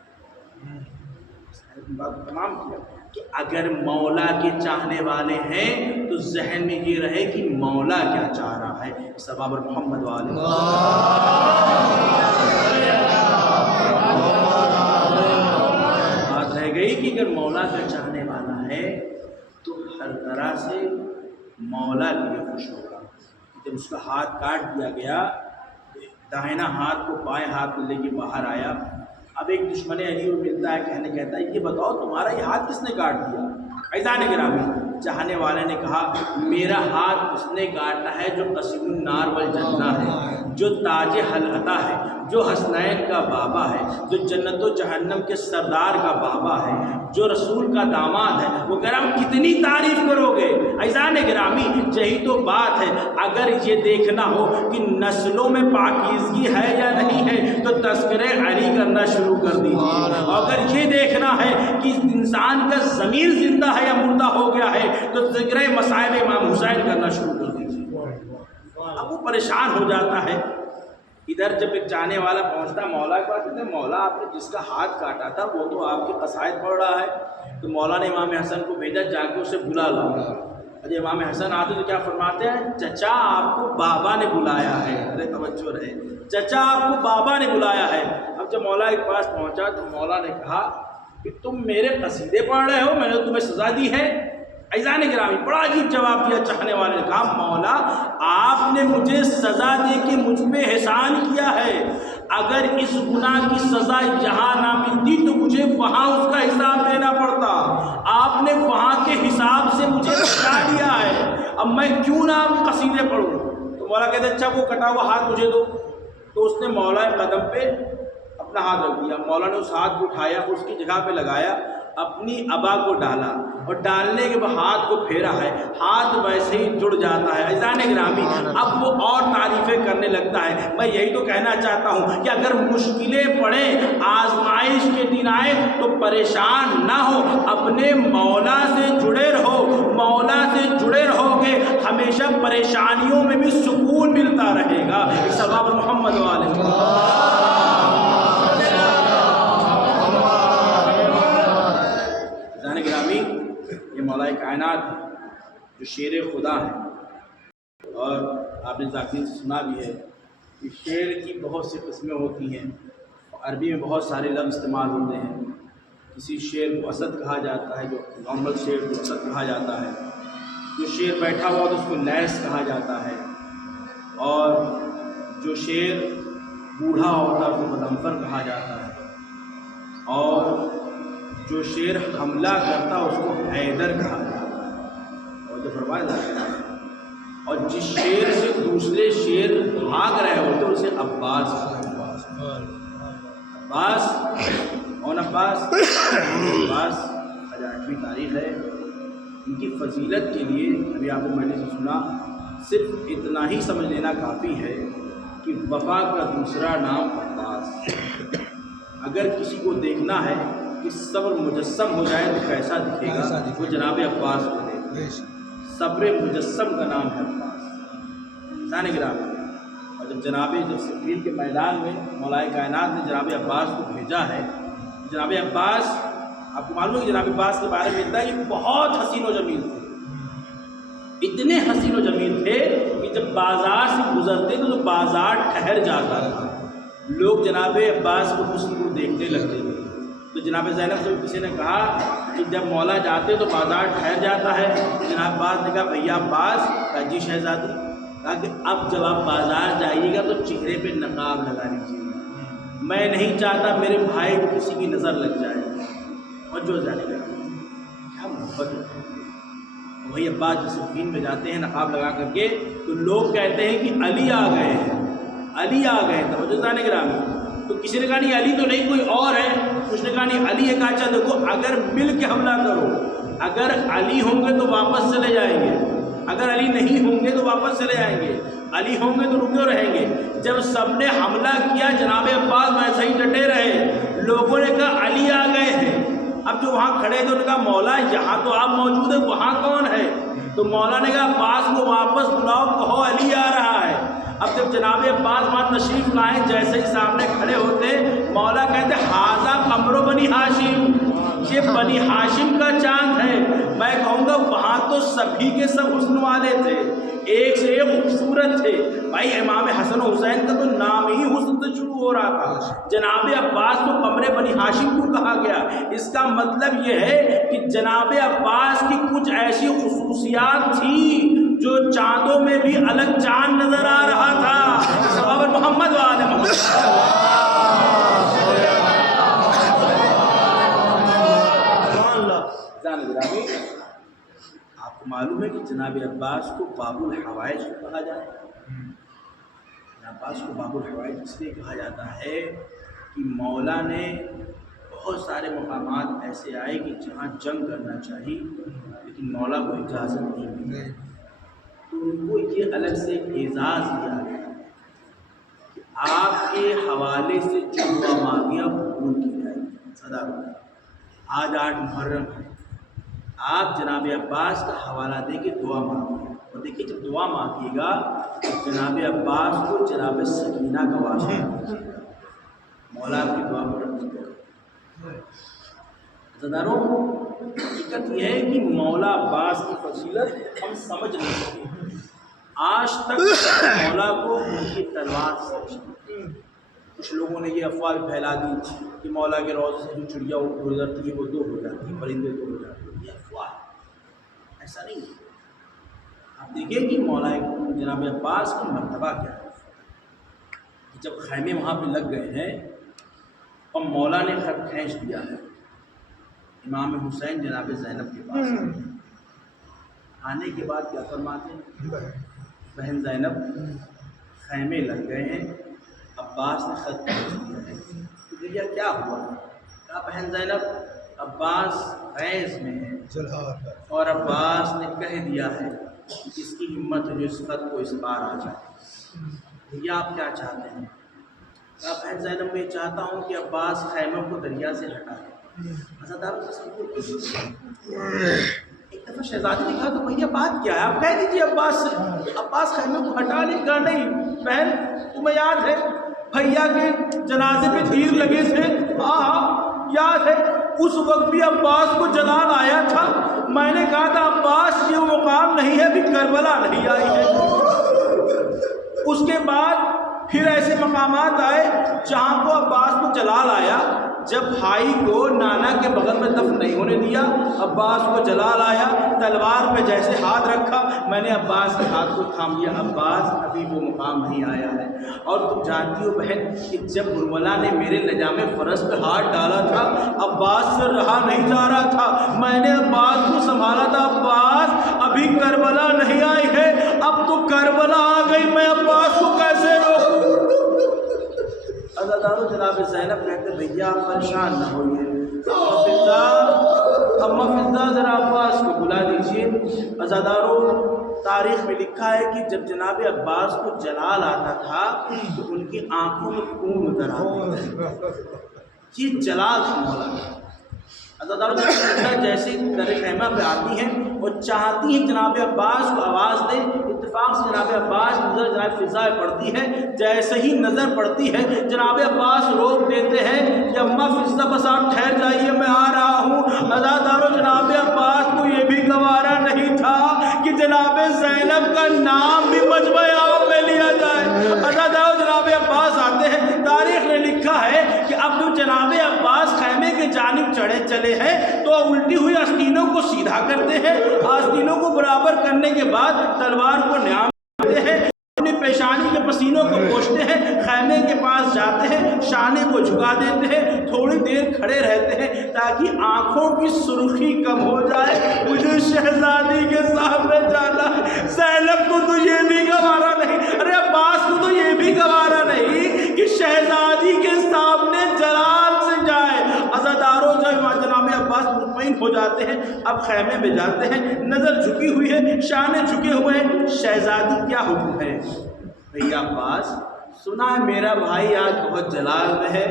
بات تمام کیا کہ اگر مولا کے چاہنے والے ہیں تو ذہن میں یہ رہے کہ مولا کیا چاہ رہا ہے۔ سباب محمد والے بات رہ گئی کہ اگر مولا کا چاہنے والا ہے تو ہر طرح سے مولا کے لیے خوش ہوگا۔ جب اس کا ہاتھ کاٹ دیا گیا، داہنا ہاتھ کو بائیں ہاتھ میں لے کے باہر آیا، اب ایک دشمن علی کو ملتا ہے، کہتا ہے یہ بتاؤ تمہارا یہ ہاتھ کس نے کاٹ دیا؟ عزیزان گرامی چاہنے والے نے کہا میرا ہاتھ اس نے کاٹا ہے جو قسیم النار والجنہ ہے، جو تاج حلقہ ہے، جو حسنین کا بابا ہے، جو جنت و جہنم کے سردار کا بابا ہے، جو رسول کا داماد ہے۔ وہ کہہ رہا کتنی تعریف کرو گے؟ عزیزان گرامی یہی تو بات ہے، اگر یہ دیکھنا ہو کہ نسلوں میں پاکیزگی ہے یا نہیں ہے تو تذکر علی کرنا شروع کر دیجیے، اور اگر یہ دیکھنا ہے کہ انسان کا ضمیر زندہ ہے یا مردہ ہو گیا ہے تو ذکر مصائب امام حسین کرنا شروع کر دیجیے۔ اب وہ پریشان ہو جاتا ہے۔ ادھر جب ایک جانے والا پہنچتا مولا کے پاس، کہتے ہیں مولا آپ نے جس کا ہاتھ کاٹا تھا وہ تو آپ کے قصائد پڑھ رہا ہے۔ تو مولا نے امام حسن کو بھیجا جا کے اسے بلا لاؤ۔ جب امام حسن آتے تو کیا فرماتے ہیں؟ چچا آپ کو بابا نے بلایا ہے۔ ارے توجہ رہے، چچا آپ کو بابا نے بلایا ہے۔ اب جب مولا کے پاس پہنچا تو مولا نے کہا کہ تم میرے قصیدے پڑھ رہے ہو، میں نے تمہیں سزا دی ہے؟ عزیزان گرامی بڑا عجیب جواب دیا چاہنے والے نے، کہا مولا آپ نے مجھے سزا دے کے مجھ پہ احسان کیا ہے، اگر اس گناہ کی سزا یہاں نہ ملتی تو مجھے وہاں اس کا حساب دینا پڑتا، آپ نے وہاں کے حساب سے مجھے بچا لیا ہے، اب میں کیوں نہ آپ قصیدے پڑھوں؟ تو مولا کہتے اچھا وہ کٹا ہوا ہاتھ مجھے دو۔ تو اس نے مولا کے قدم پہ اپنا ہاتھ رکھ دیا، مولا نے اس ہاتھ کو اٹھایا، اس کی جگہ پہ لگایا، اپنی ابا کو ڈالا، اور ڈالنے کے بعد ہاتھ کو پھیرا ہے، ہاتھ ویسے ہی جڑ جاتا ہے۔ عزیزان گرامی اب وہ اور تعریفیں کرنے لگتا ہے۔ میں یہی تو کہنا چاہتا ہوں کہ اگر مشکلیں پڑیں، آزمائش کے دن آئے تو پریشان نہ ہو، اپنے مولا سے جڑے رہو، مولا سے جڑے رہو گے ہمیشہ پریشانیوں میں بھی سکون ملتا رہے گا۔ سباب محمد والے جو شیر خدا ہیں، اور آپ نے ذاکرین سے سنا بھی ہے کہ شعر کی بہت سی قسمیں ہوتی ہیں، عربی میں بہت سارے لفظ استعمال ہوتے ہیں۔ کسی شعر کو اسد کہا جاتا ہے، جو نارمل شعر کو اسد کہا جاتا ہے، جو شعر بیٹھا ہوا تو اس کو لیس کہا جاتا ہے، اور جو شعر بوڑھا ہوتا ہے اس کو بدعنفر کہا جاتا ہے، اور جو شعر حملہ کرتا اس کو حیدر کہا جاتا ہے، اور جو فرمایا جاتا ہے، اور جس شعر سے دوسرے شعر بھاگ رہے ہوتے اسے عباس کہا جاتا ہے۔ عباس کون عباس؟ عباس آج 8ویں تاریخ ہے۔ ان کی فضیلت کے لیے ابھی آپ کو میں نے سنا، صرف اتنا ہی سمجھ لینا کافی ہے کہ وفا کا دوسرا نام عباس۔ اگر کسی کو دیکھنا ہے کہ صبر مجسم ہو جائے تو کیسا دکھے گا، وہ جناب عباس کو دیکھے۔ صبر مجسم کا نام ہے عباس، ثانی گرامی۔ اور جب صفین کے میدان میں مولا کائنات نے جناب عباس کو بھیجا ہے، جناب عباس، آپ کو معلوم ہے کہ جناب عباس کے بارے میں ملتا ہے کہ بہت حسین و جمیل تھے، اتنے حسین و جمیل تھے کہ جب بازار سے گزرتے تھے تو بازار ٹھہر جاتا تھا، لوگ جناب عباس کو حسن کو دیکھنے لگتے تھے۔ تو جناب زینب سے کسی نے کہا کہ جب مولا جاتے تو بازار ٹھہر جاتا ہے، تو جناب عباس نے کہا بھیا عباس، کہا جی شہزادی، کہا کہ اب جب آپ بازار جائیے گا تو چہرے پہ نقاب لگا لیجیے گا، میں نہیں چاہتا میرے بھائی کو کسی کی نظر لگ جائے، اور جو جانے گا کیا محبت ہے۔ وہی عباس جب صفین میں جاتے ہیں نقاب لگا کر کے تو لوگ کہتے ہیں کہ علی آ گئے ہیں، علی آ گئے ہیں، توجہ جانے گرامی۔ تو کسی نے کہا نہیں علی تو نہیں، کوئی اور ہے، کچھ نے کہا نہیں علی ہے، کہا اچھا دیکھو اگر مل کے حملہ کرو، اگر علی ہوں گے تو واپس چلے جائیں گے، اگر علی نہیں ہوں گے تو واپس چلے جائیں گے، علی ہوں گے تو رکے رہیں گے۔ جب سب نے حملہ کیا جناب عباس ویسے ہی ڈٹے رہے، لوگوں نے کہا علی آ گئے ہیں۔ اب جو وہاں کھڑے تھے انہوں نے کہا مولا یہاں تو آپ موجود ہیں، وہاں کون ہے؟ تو مولا نے کہا عباس کو واپس بلاؤ، کہو علی آ رہا ہے۔ اب جب جناب عباس وہاں تشریف لائے، جیسے ہی سامنے کھڑے ہوتے مولا کہتے حاذا قمر بنی ہاشم، یہ بنی ہاشم کا چاند ہے۔ میں کہوں گا وہاں تو سبھی کے سب حسن والے تھے، ایک سے ایک خوبصورت تھے بھائی، امام حسن و حسین کا تو نام ہی حسن سے شروع ہو رہا تھا۔ جناب عباس کو قمر بنی ہاشم کیوں کہا گیا؟ اس کا مطلب یہ ہے کہ جناب عباس کی کچھ ایسی خصوصیات تھی جو چاندوں میں بھی الگ چاند نظر آ رہا تھا۔ صحابہ محمد و آل محمد۔ آپ کو معلوم ہے کہ جناب عباس کو باب الحوائج کہا جاتا ہے۔ عباس کو باب الحوائج اس لیے کہا جاتا ہے کہ مولا نے بہت سارے مقامات ایسے آئے کہ جہاں جنگ کرنا چاہیے لیکن مولا کو اجازت نہیں ملی، تو ان کو یہ الگ سے اعزاز دیا گیا کہ آپ کے حوالے سے جو دعا مانگیاں قبول کی جائے گی۔ صدا آج 8 محرم ہے، آپ جناب عباس کا حوالہ دے کے دعا مانگیے، اور دیکھیے جب دعا مانگیے گا تو جناب عباس کو جناب سکینہ کا واسطہ دیجیے گا، مولا آپ کی دعا کو رکھیے گا۔ عزیزانو، حقیقت یہ ہے کہ مولا عباس کی فضیلت ہم سمجھ نہیں سکے، آج تک مولا کو ان کی تلوار سمجھتے۔ کچھ لوگوں نے یہ افواہ پھیلا دی کہ مولا کے روضے سے جو چڑیا گزرتی ہے وہ 2 ہو جاتی ہے، پرندے 2 ہو جاتے ہیں، یہ افواہ ہے، ایسا نہیں ہے۔ آپ دیکھیں کہ مولا جناب عباس کا مرتبہ کیا ہے۔ جب خیمے وہاں پہ لگ گئے ہیں اور مولا نے خط کھینچ دیا ہے، امام حسین جناب زینب کے پاس آنے کے بعد کیا فرماتے ہیں؟ بہن زینب خیمے لگ گئے ہیں، عباس نے خط کھینچ دیا ہے، تو بھیا کیا ہوا؟ کہا بہن زینب عباس فیض میں ہے، اور عباس نے کہہ دیا ہے کہ اس کی ہمت ہے جو اس خط کو اس بار آ جائے، بھیا آپ کیا چاہتے ہیں؟ کہا بہن زینب میں چاہتا ہوں کہ عباس خیموں کو دریا سے ہٹا دے۔ ایک دفعہ شہزادی نے کہا تو بھیا بات کیا ہے، آپ کہہ دیجیے عباس سے، عباس خیمے کو ہٹا لے۔ کہا نہیں بہن تمہیں یاد ہے بھیا کے جنازے پہ تیر لگے تھے؟ ہاں یاد ہے، اس وقت بھی عباس کو جلال آیا تھا۔ میں نے کہا تھا عباس یہ مقام نہیں ہے، ابھی کربلا نہیں آئی ہے۔ اس کے بعد پھر ایسے مقامات آئے جہاں کو عباس کو جلال آیا، جب بھائی کو نانا کے بغل میں دفن نہیں ہونے دیا، عباس کو جلال آیا، تلوار پہ جیسے ہاتھ رکھا، میں نے عباس کے ہاتھ کو تھام لیا، عباس ابھی وہ مقام نہیں آیا ہے۔ اور تم جانتی ہو بہن کہ جب برملا نے میرے لجام فرس پہ ہاتھ ڈالا تھا، عباس سے رہا نہیں جا رہا تھا، میں نے عباس کو سنبھالا تھا، عباس ابھی کربلا نہیں آئی ہے، اب تو کربلا آ گئی، میں عباس کو کیسے روکوں؟ عزادارو جناب زینب کہتے بھیا آپ پریشان نہ ہوئیے، اما فضہ ذرا عباس کو بلا دیجیے۔ عزادارو تاریخ میں لکھا ہے کہ جب جناب عباس کو جلال آتا تھا تو ان کی آنکھوں میں خون اتر آتا تھا، یہ جلال تھا مولا۔ عزادارو جیسے در خیمہ پہ آتی ہیں اور چاہتی ہیں جناب عباس کو آواز دیں، اتفاق سے جناب عباس نظر جناب فضا پڑتی ہے، جیسے ہی نظر پڑتی ہے جناب عباس روک دیتے ہیں کہ اماں فضا بس آپ ٹھہر جائیے میں آ رہا ہوں۔ عزادارو جناب عباس کو یہ بھی گوارا نہیں تھا کہ جناب زینب کا نام بھی مجمع عام میں لیا جائے۔ عزادارو جناب عباس آتے ہیں، تاریخ نے لکھا ہے کہ اب جو جناب عباس خیمے کے جانب چلے ہیں تو الٹی ہوئی آستینوں کو سیدھا کرتے ہیں، آستینوں کو برابر کرنے کے بعد تلوار کو نیام کرتے ہیں، اپنی پیشانی کے پسینوں کو پوچھتے ہیں، خیمے کے پاس جاتے ہیں، شانے کو جھکا دیتے ہیں، تھوڑی دیر کھڑے رہتے ہیں تاکہ آنکھوں کی سرخی کم ہو جائے۔ مجھے شہزادی کے سامنے جانا ہے، زینب کو تو یہ بھی گوارا نہیں، ارے عباس کو تو یہ بھی گوارا نہیں کہ شہزادی کے سامنے جلال سے جائے۔ عزادارو جناب عباس مطمئن ہو جاتے ہیں، اب خیمے میں جاتے ہیں، نظر جھکی ہوئی ہے، شانے جھکے ہوئے ہیں، شہزادی کیا حکم ہے؟ بھیا عباس سنا ہے میرا بھائی آج بہت جلال میں ہے،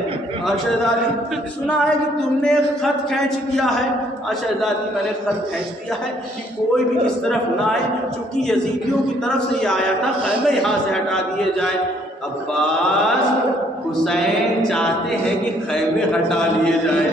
اور شہزادی سنا ہے کہ تم نے خط کھینچ دیا ہے، اور شہزادی میں نے خط کھینچ دیا ہے کہ کوئی بھی اس طرف نہ آئے، چونکہ یزیدیوں کی طرف سے یہ آیا تھا خیمے یہاں سے ہٹا دیے جائیں۔ عباس حسین چاہتے ہیں کہ خیمے ہٹا لیے جائیں،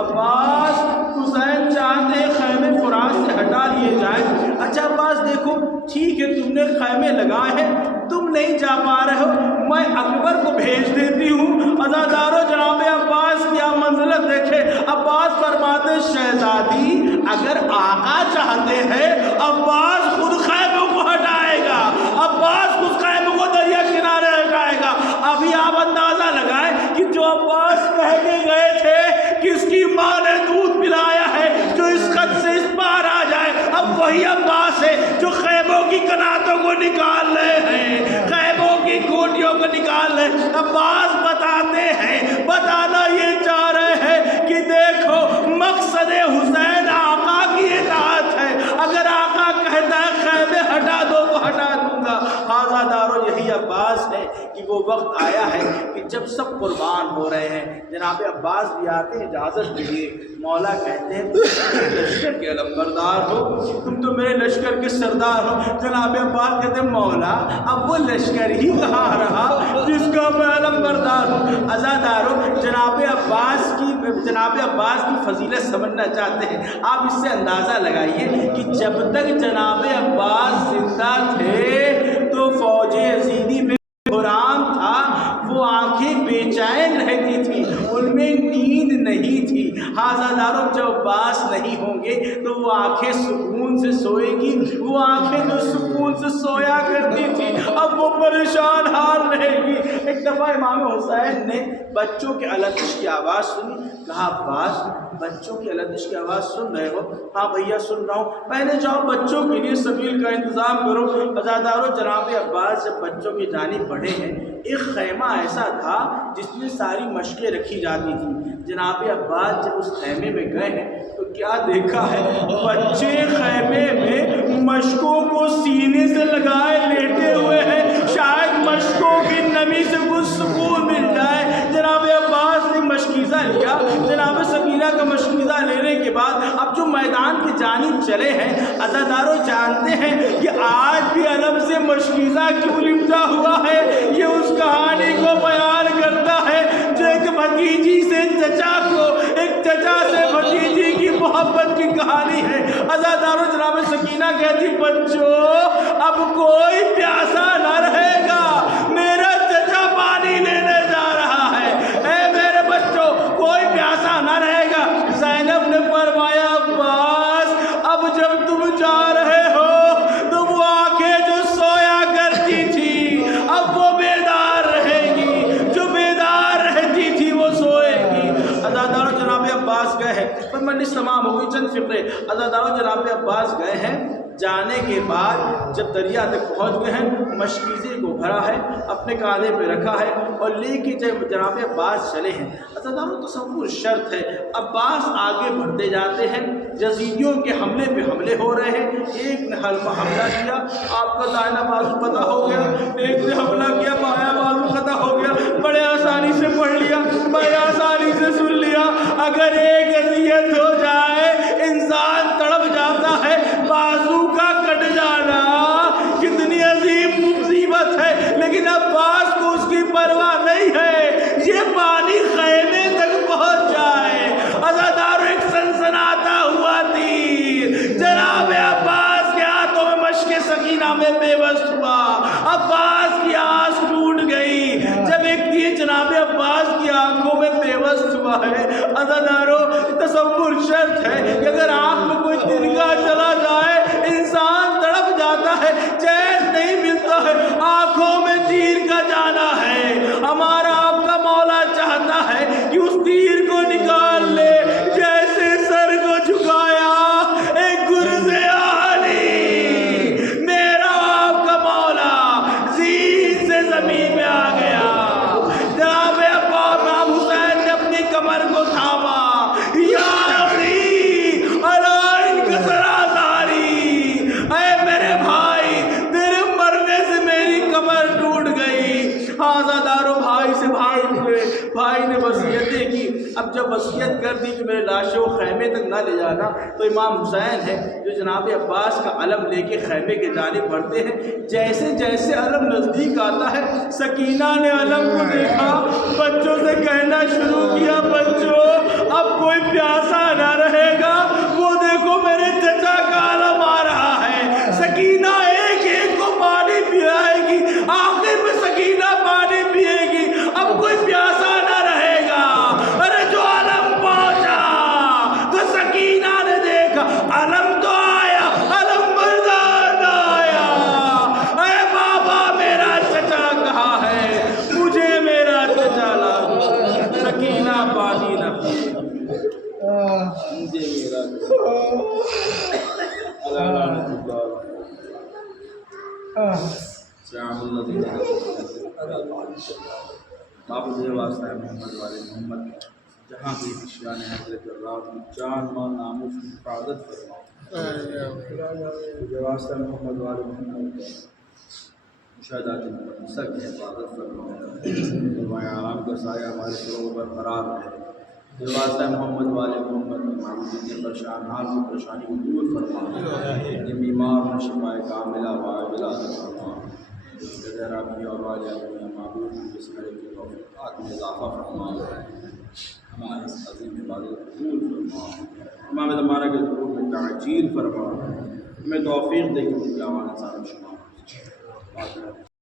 عباس حسین چاہتے ہیں خیمے فرات سے ہٹا لیے جائیں۔ اچھا عباس دیکھو ٹھیک ہے تم نے خیمے لگائے ہیں، تم نہیں جا پا رہے ہو، میں اکبر کو بھیج دیتی ہوں۔ عزادارو جناب عباس کیا منزلت دیکھے، عباس فرماتے شہزادی اگر آقا چاہتے ہیں عباس خود خیموں کو ہٹائے گا، عباس خود خیموں کو دریا کنارے ہٹائے گا۔ ابھی آپ اندازہ لگائیں کہ جو عباس کہہ کے گئے تھے کہ اس کی ماں نے دودھ پلایا ہے جو اس خط سے اس پار آ جائے، اب وہی عباس ہے جو خیموں کی کناتوں کو نکال رہے ہیں، خیموں کی کوٹیوں کو نکال رہے ہیں۔ عباس بتاتے ہیں، بتانا یہ چاہ رہے ہیں کہ دیکھو مقصد حسین آقا کی اطاعت ہے، اگر آقا کہتا ہے خیمے ہٹا دو تو ہٹا دوں گا۔ عزادارو یہی عباس ہے کہ وہ وقت آیا ہے کہ جب سب قربان ہو رہے ہیں، جناب عباس بھی آتے ہیں اجازت دیجیے، مولا کہتے ہیں تم میرے لشکر کے علمبردار ہو، تم تو میرے لشکر کے سردار ہو۔ جناب عباس کہتے ہیں مولا اب وہ لشکر ہی کہاں رہا جس کا میں علمبردار ہوں۔ عزادارو جناب عباس کی فضیلت سمجھنا چاہتے ہیں، آپ اس سے اندازہ لگائیے کہ جب تک جناب عباس زندہ تھے تو فوج یزیدی میں بحران تھا، وہ آنکھیں بے چین رہتی تھی، ان میں نیند نہیں تھی۔ عزادارو جب عباس نہیں ہوں گے تو وہ آنکھیں سکون سے سوئے گی، وہ آنکھیں جو سکون سے سویا کرتی تھی اب وہ پریشان حال رہے گی۔ ایک دفعہ امام حسین نے بچوں کے الدش کی آواز سنی، کہا عباس بچوں کی الدش کی آواز سن رہے ہو؟ ہاں بھیا سن رہا ہوں۔ پہلے جاؤ بچوں کے لیے سبیل کا انتظام کرو۔ عزادارو جناب عباس جب بچوں کی جانب بڑھے ہیں، ایک خیمہ ایسا تھا جس میں ساری مشقیں رکھی جاتی تھی، جناب عباس جب اس خیمے میں گئے ہیں تو کیا دیکھا ہے، بچے خیمے میں مشقوں کو سینے سے لگائے لیٹے ہوئے ہیں، شاید مشقوں کی نمی سے کچھ سکون مل جائے۔ جناب عباس نے مشکیزہ لیا، جناب سکینہ کا مشکیزہ لینے کے بعد اب جو میدان کی جانب چلے ہیں، عزادارو جانتے ہیں کہ آج بھی علم سے مشکیزہ کیوں لپٹا ہوا ہے، یہ اس کہانی کو بیان کرتا ہے جو ایک بھتیجی سے چچا کو چچا سے بھتیجی کی محبت کی کہانی ہے۔ عزادارو جناب سکینہ کہتی بچوں اب کوئی پیاسا نہ رہے گا، میرا چچا پانی لینے جا رہا ہے، اے میرے بچوں کوئی پیاسا نہ رہے گا۔ زینب نے فرمایا عباس اب جب تم جا رہے ہو تو وہ آنکھیں جو سویا کرتی تھی اب وہ بیدار رہے گی، جو بیدار رہتی تھی وہ سوئے گی۔ عزادارو جناب عباس گئے ہیں، پر مجلس تمام ہوگی، چند فقرے۔ عزادارو جناب عباس گئے ہیں، جانے کے بعد جب دریا تک پہنچ گئے ہیں مشکیزے کو بھرا ہے، اپنے کاندھے پہ رکھا ہے اور لے کے جناب عباس چلے ہیں۔ عزادارو تصور شرط ہے، عباس آگے بڑھتے جاتے ہیں، یزیدیوں کے حملے پہ حملے ہو رہے ہیں۔ ایک نے حملہ کیا، آپ کا دائنا بازو قطع ہو گیا، ایک نے حملہ کیا بایاں بازو قطع ہو گیا، بڑے آسانی سے پڑھ لیا، بڑے آسانی سے سن لیا۔ اگر ایک اذیت ہو جائے انسان تڑپ جاتا ہے، بازو کا کٹ جانا کتنی عظیم مصیبت ہے، لیکن عباس کو اس کی پرواہ نہیں ہے، یہ پانی خیمے تک پہنچ جائے۔ عزادارو ایک سنسناتا ہوا تیر جناب عباس کے ہاتھوں میں مشق سکینہ میں پیوست ہوا، عباس کی آنکھ ٹوٹ گئی۔ جب ایک تیر جناب عباس کی آنکھوں میں پیوست ہوا ہے، عزادارو تصور شرط ہے کہ اگر آنکھ میں کوئی تنکا چلا جائے انسان تڑپ جاتا ہے، چین نہیں ملتا ہے، آنکھوں میں تیر کا جانا ہے۔ ہمارا آپ کا مولا چاہتا ہے کہ اس تیر کو نکال لے، جیسے سر کو جھکایا ایک گرز آہنی، میرا آپ کا مولا زین سے زمین میں آ گیا۔ جناب امام حسین نے اپنی کمر کو تھاما، یا علی علی انکسر آزاری، اے میرے بھائی تیرے مرنے سے میری کمر ٹوٹ گئی۔ عزادارو بھائی سے بھائی ہوئے، بھائی نے وصیتیں کی۔ اب جب وصیت کر دی کہ میرے لاشوں کو خیمے تک نہ لے جانا، تو امام حسین ہے جو جناب عباس کا علم لے کے خیمے کے جانب بڑھتے ہیں۔ جیسے جیسے علم نزدیک آتا ہے سکینہ نے علم کو دیکھا، بچوں سے کہنا شروع کیا بچوں اب کوئی پیاسا نہ رہے گا، وہ دیکھو میرے چچا کا علم آ رہا ہے۔ سکینہ ایک ایک کو پانی پلائے گی، آخر میں سکینہ پانی پیے گی، اب کوئی پیاسا نہ رہے گا۔ ارے جو علم پہنچا تو سکینہ نے دیکھا علم تو آیا، علم بردار نہ آیا۔ اے بابا میرا چچا کہاں ہے، مجھے میرا چچا لا دو۔ سکینہ پانی نہ پیے، مجھے میرا باپ یہ واسطہ ہے محمد والے محمد، جہاں بھی شان حضرت اللہ جان مال ناموس کی حفاظت فرماؤ۔ یہ واسطہ ہے محمد والے محمد، مشاہدات مقدسہ کی حفاظت فرماؤ، فرمایا آرام کا سایہ ہمارے سروں پر قرار رہے۔ یہ واسطہ ہے محمد والے محمد، ہماری جتنے پریشان حال کی پریشانی کو دور فرماؤ، جتنے بیمار میں شفاء کاملہ واجلہ فرماؤ، غیرہ بھی اور واجہ بھی معبود کی سارے کی توفیقات میں اضافہ فرماؤ، ہمارے اس عظیم عبادت قبول فرماؤ، امام زمانہ کے ظہور میں تعجیل فرماؤ، ہمیں توفیق دے کہ ان کی آواز انسان شمار